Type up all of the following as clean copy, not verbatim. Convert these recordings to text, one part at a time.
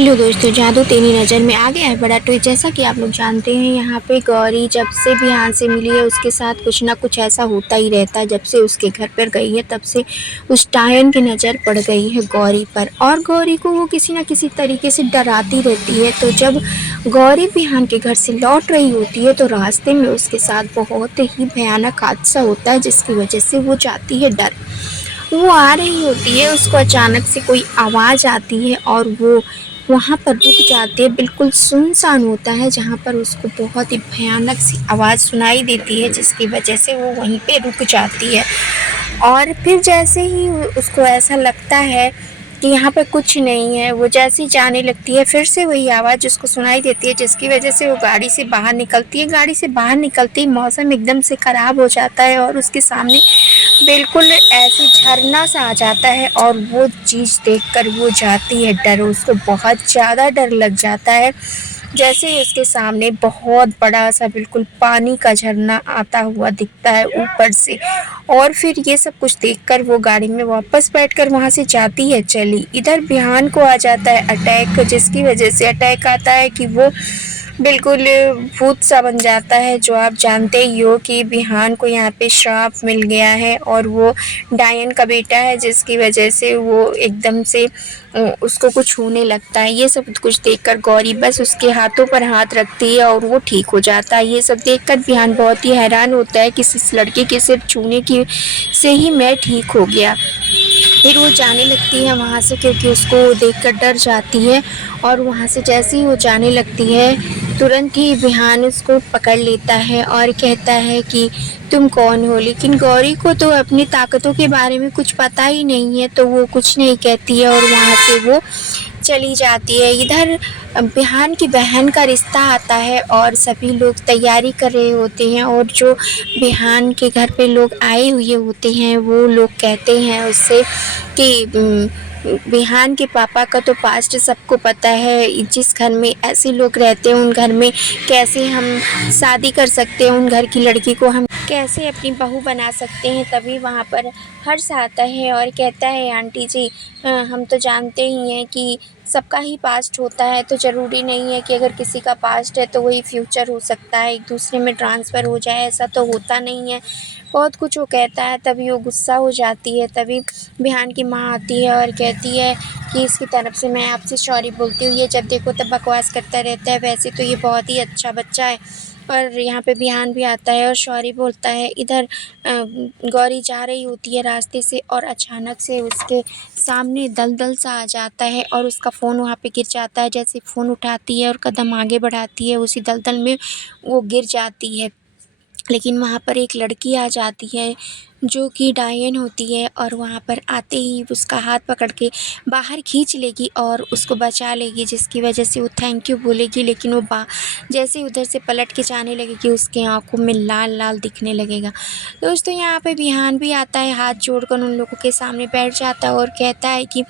Hello दोस्तों, जादू तेरी नज़र में आ गया है बड़ा ट्विस्ट। जैसा कि आप लोग जानते हैं, यहाँ पे गौरी जब से बिहान से मिली है उसके साथ कुछ ना कुछ ऐसा होता ही रहता है। जब से उसके घर पर गई है तब से उस डायन की नज़र पड़ गई है गौरी पर, और गौरी को वो किसी न किसी तरीके से डराती रहती है। तो जब गौरी बिहान के घर से लौट रही होती है तो रास्ते में उसके साथ बहुत ही भयानक हादसा होता है, जिसकी वजह से वो जाती है डर। वो आ रही होती है, उसको अचानक से कोई आवाज़ आती है और वो वहाँ पर रुक जाती है। बिल्कुल सुनसान होता है जहाँ पर उसको बहुत ही भयानक सी आवाज़ सुनाई देती है, जिसकी वजह से वो वहीं पे रुक जाती है। और फिर जैसे ही उसको ऐसा लगता है कि यहाँ पे कुछ नहीं है, वो जैसे ही जाने लगती है फिर से वही आवाज़ उसको सुनाई देती है, जिसकी वजह से वो गाड़ी से बाहर निकलती है। गाड़ी से बाहर निकलते ही मौसम एकदम से ख़राब हो जाता है और उसके सामने बिल्कुल ऐसे झरना सा आ जाता है, और वो चीज़ देखकर वो जाती है डर, उसको बहुत ज़्यादा डर लग जाता है। जैसे ही उसके सामने बहुत बड़ा सा बिल्कुल पानी का झरना आता हुआ दिखता है ऊपर से, और फिर ये सब कुछ देखकर वो गाड़ी में वापस बैठकर वहाँ से जाती है चली। इधर बिहान को आ जाता है अटैक, जिसकी वजह से अटैक आता है कि वो बिल्कुल भूत सा बन जाता है। जो आप जानते ही हो कि बिहान को यहाँ पे श्राप मिल गया है और वो डायन का बेटा है, जिसकी वजह से वो एकदम से उसको कुछ होने लगता है। ये सब कुछ देखकर गौरी बस उसके हाथों पर हाथ रखती है और वो ठीक हो जाता है। ये सब देखकर बिहान बहुत ही हैरान होता है कि इस लड़के के सिर्फ छूने की से ही मैं ठीक हो गया। फिर वो जाने लगती है वहाँ से, क्योंकि उसको देखकर डर जाती है। और वहाँ से जैसे ही वो जाने लगती है तुरंत ही बिहान उसको पकड़ लेता है और कहता है कि तुम कौन हो। लेकिन गौरी को तो अपनी ताकतों के बारे में कुछ पता ही नहीं है, तो वो कुछ नहीं कहती है और वहाँ से वो चली जाती है। इधर बिहान की बहन का रिश्ता आता है और सभी लोग तैयारी कर रहे होते हैं, और जो बिहान के घर पे लोग आए हुए होते हैं वो लोग कहते हैं उससे कि बिहान के पापा का तो पास्ट सबको पता है, जिस घर में ऐसे लोग रहते हैं उन घर में कैसे हम शादी कर सकते हैं, उन घर की लड़की को हम कैसे अपनी बहू बना सकते हैं। तभी वहाँ पर हर्ष आता है और कहता है आंटी जी, हम तो जानते ही हैं कि सबका ही पास्ट होता है, तो ज़रूरी नहीं है कि अगर किसी का पास्ट है तो वही फ्यूचर हो सकता है, एक दूसरे में ट्रांसफ़र हो जाए, ऐसा तो होता नहीं है। बहुत कुछ वो कहता है, तभी वो गुस्सा हो जाती है। तभी बिहान की माँ आती है और कहती है कि इसकी तरफ से मैं आपसे सॉरी बोलती हूँ, ये जब देखो तब बकवास करता रहता है, वैसे तो ये बहुत ही अच्छा बच्चा है। और यहाँ पे बिहान भी आता है और सॉरी बोलता है। इधर गौरी जा रही होती है रास्ते से और अचानक से उसके सामने दलदल सा आ जाता है और उसका फ़ोन वहाँ पे गिर जाता है। जैसे फ़ोन उठाती है और कदम आगे बढ़ाती है, उसी दलदल में वो गिर जाती है। लेकिन वहाँ पर एक लड़की आ जाती है जो कि डायन होती है, और वहाँ पर आते ही उसका हाथ पकड़ के बाहर खींच लेगी और उसको बचा लेगी, जिसकी वजह से वो थैंक यू बोलेगी। लेकिन वो जैसे ही उधर से पलट के जाने लगेगी उसके आँखों में लाल लाल दिखने लगेगा। दोस्तों यहाँ पे बिहान भी आता है, हाथ जोड़कर उन लोगों के सामने बैठ जाता है और कहता है कि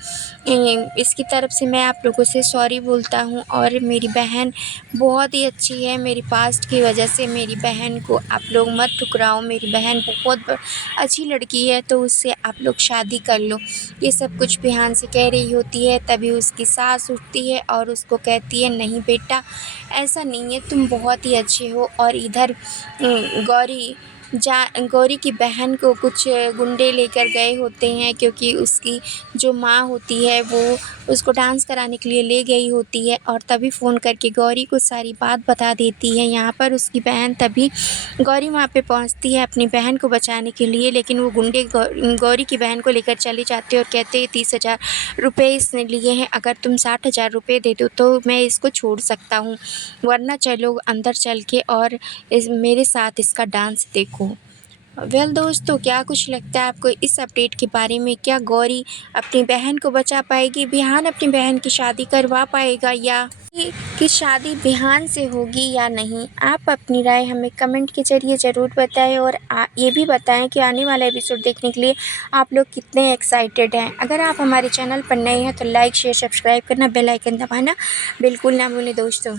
इसकी तरफ से मैं आप लोगों से सॉरी बोलता हूँ, और मेरी बहन बहुत ही अच्छी है, मेरी पास्ट की वजह से मेरी बहन को आप लोग मत ठुकराओ, मेरी बहन बहुत अच्छी लड़की है, तो उससे आप लोग शादी कर लो। ये सब कुछ बिहान से कह रही होती है। तभी उसकी सास उठती है और उसको कहती है नहीं बेटा, ऐसा नहीं है, तुम बहुत ही अच्छे हो। और इधर गौरी की बहन को कुछ गुंडे लेकर गए होते हैं, क्योंकि उसकी जो माँ होती है वो उसको डांस कराने के लिए ले गई होती है, और तभी फ़ोन करके गौरी को सारी बात बता देती है। यहाँ पर उसकी बहन तभी गौरी वहाँ पे पहुँचती है अपनी बहन को बचाने के लिए, लेकिन वो गुंडे गौरी की बहन को लेकर चले जाते हैं और कहते हैं 30,000 रुपये इसने लिए हैं, अगर तुम 60,000 रुपये दे दो तो मैं इसको छोड़ सकता हूँ, वरना चलो अंदर चल के और मेरे साथ इसका डांस देखो। दोस्तों, क्या कुछ लगता है आपको इस अपडेट के बारे में? क्या गौरी अपनी बहन को बचा पाएगी? बिहान अपनी बहन की शादी करवा पाएगा, या कि शादी बिहान से होगी या नहीं? आप अपनी राय हमें कमेंट के ज़रिए ज़रूर बताएं, और ये भी बताएं कि आने वाला एपिसोड देखने के लिए आप लोग कितने एक्साइटेड हैं। अगर आप हमारे चैनल पर नए हैं तो लाइक शेयर सब्सक्राइब करना, बेल आइकन दबाना बिल्कुल ना भूलें दोस्तों।